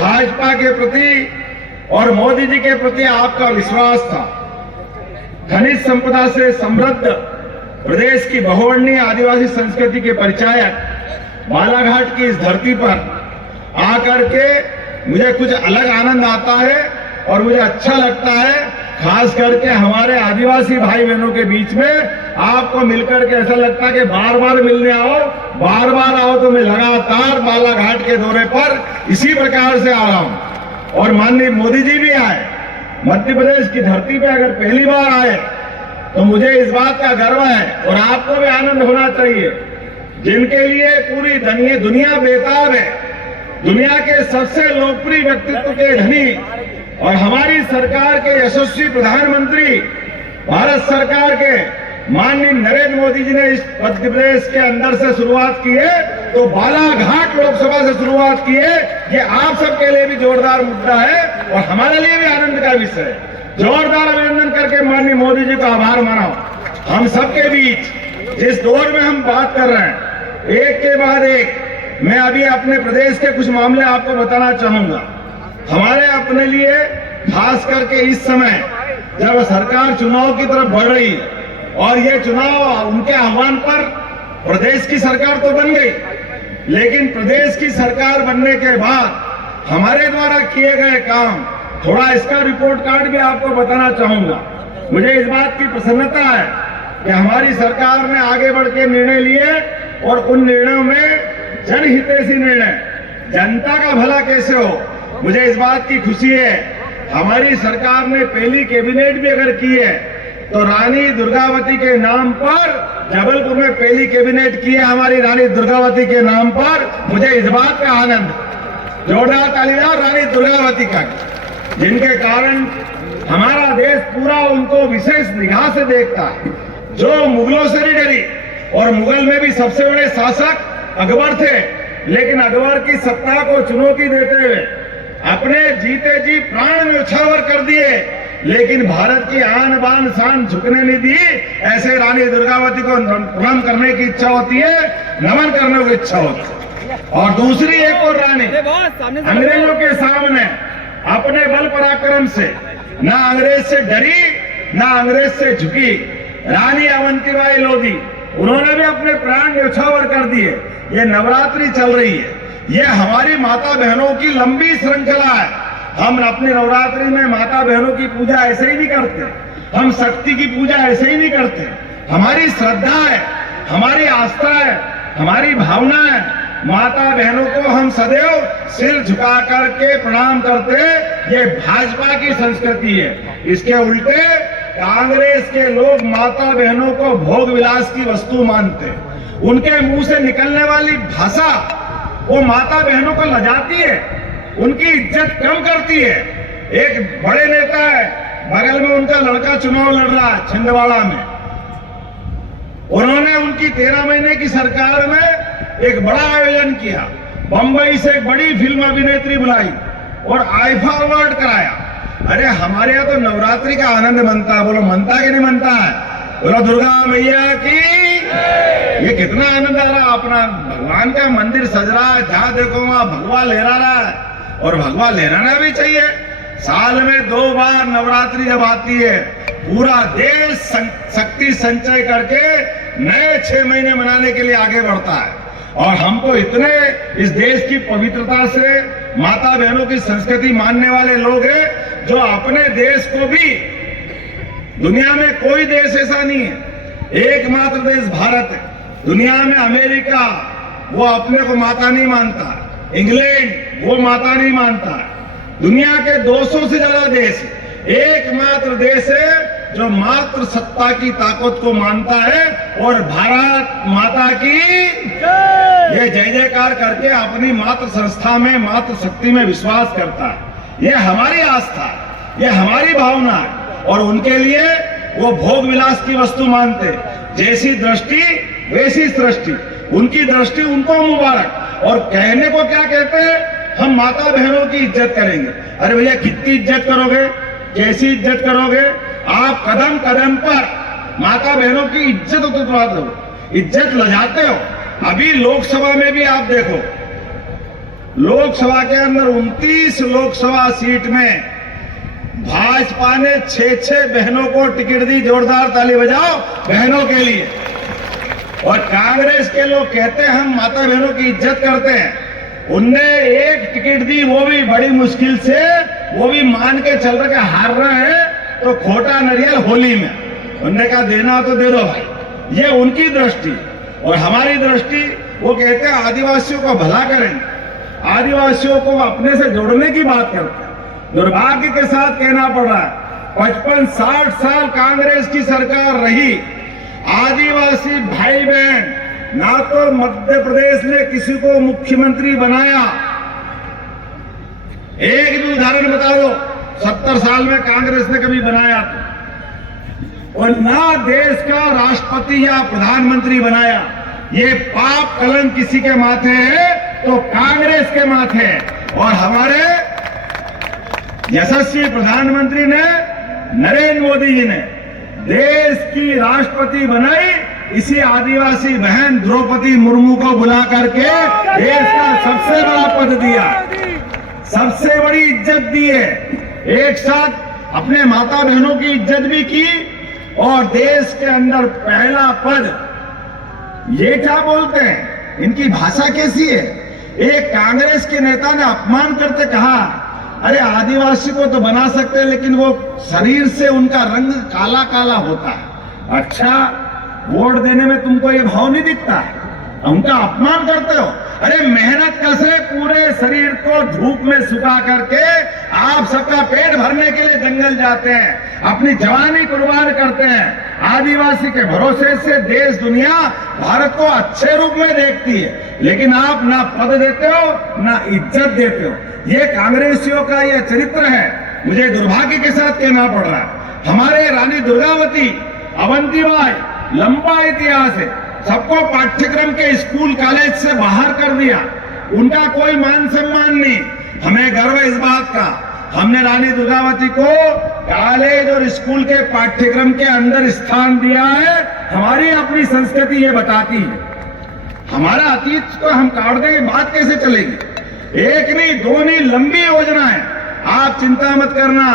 भाजपा के प्रति और मोदी जी के प्रति आपका विश्वास था। खनिज संपदा से समृद्ध प्रदेश की बहुवर्णीय आदिवासी संस्कृति के परिचायक बालाघाट की इस धरती पर आकर के मुझे कुछ अलग आनंद आता है और मुझे अच्छा लगता है, खास करके हमारे आदिवासी भाई बहनों के बीच में आपको मिलकर के ऐसा लगता है कि बार बार मिलने आओ, बार बार आओ। तो मैं लगातार बालाघाट के दौरे पर इसी प्रकार से आ रहा हूं और माननीय मोदी जी भी आए। मध्य प्रदेश की धरती पे अगर पहली बार आए तो मुझे इस बात का गर्व है और आपको भी आनंद होना चाहिए, जिनके लिए पूरी दुनिया बेताब है, दुनिया के सबसे लोकप्रिय व्यक्तित्व के धनी और हमारी सरकार के यशस्वी प्रधानमंत्री भारत सरकार के माननीय नरेंद्र मोदी जी ने इस मध्य प्रदेश के अंदर से शुरुआत की है, तो बालाघाट लोकसभा से शुरुआत की है। ये आप सबके लिए भी जोरदार मुद्दा है और हमारे लिए भी आनंद का विषय है। जोरदार अभिनंदन करके माननीय मोदी जी का आभार मानाओ। हम सबके बीच जिस दौर में हम बात कर रहे हैं, एक के बाद एक मैं अभी अपने प्रदेश के कुछ मामले आपको बताना चाहूंगा। हमारे अपने लिए खास करके इस समय जब सरकार चुनाव की तरफ बढ़ रही और ये चुनाव उनके आह्वान पर प्रदेश की सरकार तो बन गई, लेकिन प्रदेश की सरकार बनने के बाद हमारे द्वारा किए गए काम, थोड़ा इसका रिपोर्ट कार्ड भी आपको बताना चाहूंगा। मुझे इस बात की प्रसन्नता है कि हमारी सरकार ने आगे बढ़ के निर्णय लिए और उन निर्णयों में जनहितैषी निर्णय, जनता का भला कैसे हो, मुझे इस बात की खुशी है। हमारी सरकार ने पहली कैबिनेट भी अगर की है तो रानी दुर्गावती के नाम पर जबलपुर में पहली कैबिनेट की है, हमारी रानी दुर्गावती के नाम पर। मुझे इस बात का आनंद, जोरदार तालियां रानी दुर्गावती का, जिनके कारण हमारा देश पूरा उनको विशेष निगाह से देखता है। जो मुगलों से नहीं डरी, और मुगल में भी सबसे बड़े शासक अकबर थे, लेकिन अकबर की सत्ता को चुनौती देते हुए अपने जीते जी प्राण न्यौछावर कर दिए, लेकिन भारत की आन बान शान झुकने नहीं दी। ऐसे रानी दुर्गावती को प्रणाम करने की इच्छा होती है, नमन करने की इच्छा होती है। और दूसरी एक और रानी अंग्रेजों के सामने अपने बल पराक्रम से ना अंग्रेज से डरी ना अंग्रेज से झुकी, रानी अवंतीबाई लोधी, उन्होंने भी अपने प्राण न्यौछावर कर दिए। ये नवरात्रि चल रही है, ये हमारी माता बहनों की लंबी श्रृंखला है। हम अपनी नवरात्रि में माता बहनों की पूजा ऐसे ही नहीं करते, हम शक्ति की पूजा ऐसे ही नहीं करते। हमारी श्रद्धा है, हमारी आस्था है, हमारी भावना है। माता बहनों को हम सदैव सिर झुका करके प्रणाम करते, ये भाजपा की संस्कृति है। इसके उल्टे कांग्रेस के लोग माता बहनों को भोग विलास की वस्तु मानते, उनके मुंह से निकलने वाली भाषा वो माता बहनों को लजाती है, उनकी इज्जत कम करती है। एक बड़े नेता है, बगल में उनका लड़का चुनाव लड़ रहा है छिंदवाड़ा में, उन्होंने उनकी 13 महीने की सरकार में एक बड़ा आयोजन किया, बंबई से एक बड़ी फिल्म अभिनेत्री बुलाई और आईफा अवार्ड कराया। अरे हमारे यहाँ तो नवरात्रि का आनंद मनता है, बोलो मनता है कि नहीं मनता है? बोलो दुर्गा मैया की। ये कितना आनंद आ रहा है, अपना भगवान का मंदिर सज रहा है, जहां देखो वहां भगवा लहरा रहा है, और भगवा लहराना भी चाहिए। साल में 2 बार नवरात्रि जब आती है, पूरा देश शक्ति संचय करके नए 6 महीने मनाने के लिए आगे बढ़ता है। और हमको इतने इस देश की पवित्रता से, माता बहनों की संस्कृति मानने वाले लोग हैं, जो अपने देश को भी, दुनिया में कोई देश ऐसा नहीं है, एकमात्र देश भारत है। दुनिया में अमेरिका वो अपने को माता नहीं मानता, इंग्लैंड वो माता नहीं मानता, दुनिया के 200 से ज्यादा देश, एकमात्र देश है जो मातृ सत्ता की ताकत को मानता है, और भारत माता की ये जय जयकार करके अपनी मातृ संस्था में, मातृ शक्ति में विश्वास करता है। ये हमारी आस्था, ये हमारी भावना है, और उनके लिए वो भोग विलास की वस्तु मानते। जैसी दृष्टि वैसी सृष्टि, उनकी दृष्टि उनको मुबारक। और कहने को क्या कहते हैं, हम माता बहनों की इज्जत करेंगे। अरे भैया कितनी इज्जत करोगे, कैसी इज्जत करोगे? आप कदम कदम पर माता बहनों की इज्जत उतरवा दो, इज्जत लजाते हो। अभी लोकसभा में भी आप देखो, लोकसभा के अंदर 29 लोकसभा सीट में भाजपा ने 6 बहनों को टिकट दी। जोरदार ताली बजाओ बहनों के लिए। और कांग्रेस के लोग कहते हैं हम माता बहनों की इज्जत करते हैं, उनने एक टिकट दी, वो भी बड़ी मुश्किल से, वो भी मान के चल रहे कि हार रहे हैं तो खोटा नारियल होली में। उन्होंने कहा देना तो दे दो भाई। ये उनकी दृष्टि और हमारी दृष्टि, वो कहते हैं आदिवासियों को भला करेंगे, आदिवासियों को अपने से जोड़ने की बात करते हैं। दुर्भाग्य के साथ कहना पड़ रहा है 55-60 साल कांग्रेस की सरकार रही, आदिवासी भाई बहन ना तो मध्य प्रदेश ने किसी को मुख्यमंत्री बनाया, एक भी उदाहरण बता दो 70 साल में कांग्रेस ने कभी बनाया तो, और ना देश का राष्ट्रपति या प्रधानमंत्री बनाया। ये पाप कलंक किसी के माथे है तो कांग्रेस के माथे है। और हमारे यशस्वी प्रधानमंत्री ने, नरेंद्र मोदी जी ने देश की राष्ट्रपति बनाई, इसी आदिवासी बहन द्रौपदी मुर्मू को बुला करके देश का सबसे बड़ा पद दिया, सबसे बड़ी इज्जत दी है। एक साथ अपने माता बहनों की इज्जत भी की और देश के अंदर पहला पद। ये क्या बोलते हैं, इनकी भाषा कैसी है। एक कांग्रेस के नेता ने अपमान करते कहा, अरे आदिवासी को तो बना सकते हैं लेकिन वो शरीर से उनका रंग काला काला होता है। अच्छा, वोट देने में तुमको ये भाव नहीं दिखता है, उनका अपमान करते हो। अरे मेहनत कैसे पूरे शरीर को धूप में सुखा करके आप सबका पेट भरने के लिए जंगल जाते हैं, अपनी जवानी कुर्बान करते हैं। आदिवासी के भरोसे से देश दुनिया भारत को अच्छे रूप में देखती है, लेकिन आप ना पद देते हो ना इज्जत देते हो। ये कांग्रेसियों का ये चरित्र है। मुझे दुर्भाग्य के साथ कहना पड़ रहा है, हमारे रानी दुर्गावती, अवंतीबाई, लंबा इतिहास है, सबको पाठ्यक्रम के स्कूल कॉलेज से बाहर कर दिया, उनका कोई मान सम्मान नहीं। हमें गर्व है इस बात का, हमने रानी दुर्गावती को कॉलेज और स्कूल के पाठ्यक्रम के अंदर स्थान दिया है। हमारी अपनी संस्कृति ये बताती है। हमारा अतीत को हम काट देंगे, बात कैसे चलेगी। एक नहीं, दो नहीं, लंबी योजना है। आप चिंता मत करना,